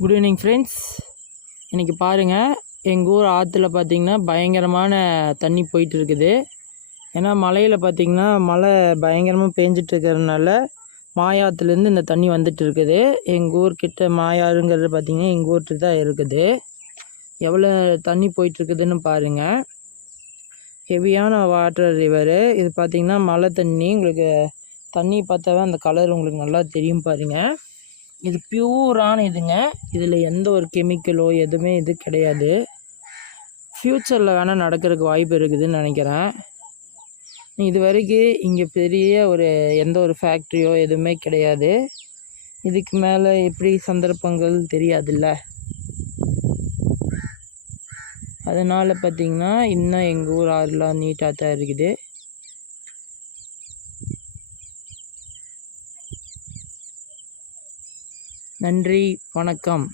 Good evening friends. இன்றைக்கி பாருங்கள், எங்கள் ஊர் ஆற்றுல பார்த்திங்கன்னா பயங்கரமான தண்ணி போயிட்டு இருக்குது. ஏன்னா மலையில் பார்த்திங்கன்னா மழை பயங்கரமாக பேஞ்சிட்டு இருக்கிறதுனால மாயாத்துலேருந்து இந்த தண்ணி வந்துட்டு இருக்குது. எங்கள் ஊர்கிட்ட மாயாருங்கிறது பார்த்திங்கன்னா எங்கள் ஊர்கிட்ட தான் இருக்குது. எவ்வளோ தண்ணி போயிட்டுருக்குதுன்னு பாருங்கள். ஹெவியான வாட்டர் ரிவரு இது. பார்த்திங்கன்னா மழை தண்ணி. உங்களுக்கு தண்ணி பார்த்தாவே அந்த கலர் உங்களுக்கு நல்லா தெரியும் பாருங்கள். இது பியூரான இதுங்க. இதில் எந்த ஒரு கெமிக்கலோ எதுவுமே இது கிடையாது. ஃப்யூச்சரில் வேணால் நடக்கிறதுக்கு வாய்ப்பு இருக்குதுன்னு நினைக்கிறேன். இது வரைக்கும் இங்கே பெரிய எந்த ஒரு ஃபேக்ட்ரியோ எதுவுமே கிடையாது. இதுக்கு மேலே எப்படி சந்தர்ப்பங்கள் தெரியாதுல்ல. அதனால் பார்த்திங்கன்னா இன்னும் எங்கள் ஊர் ஆறுலாம் நீட்டாக தான் இருக்குது. நன்றி, வணக்கம்.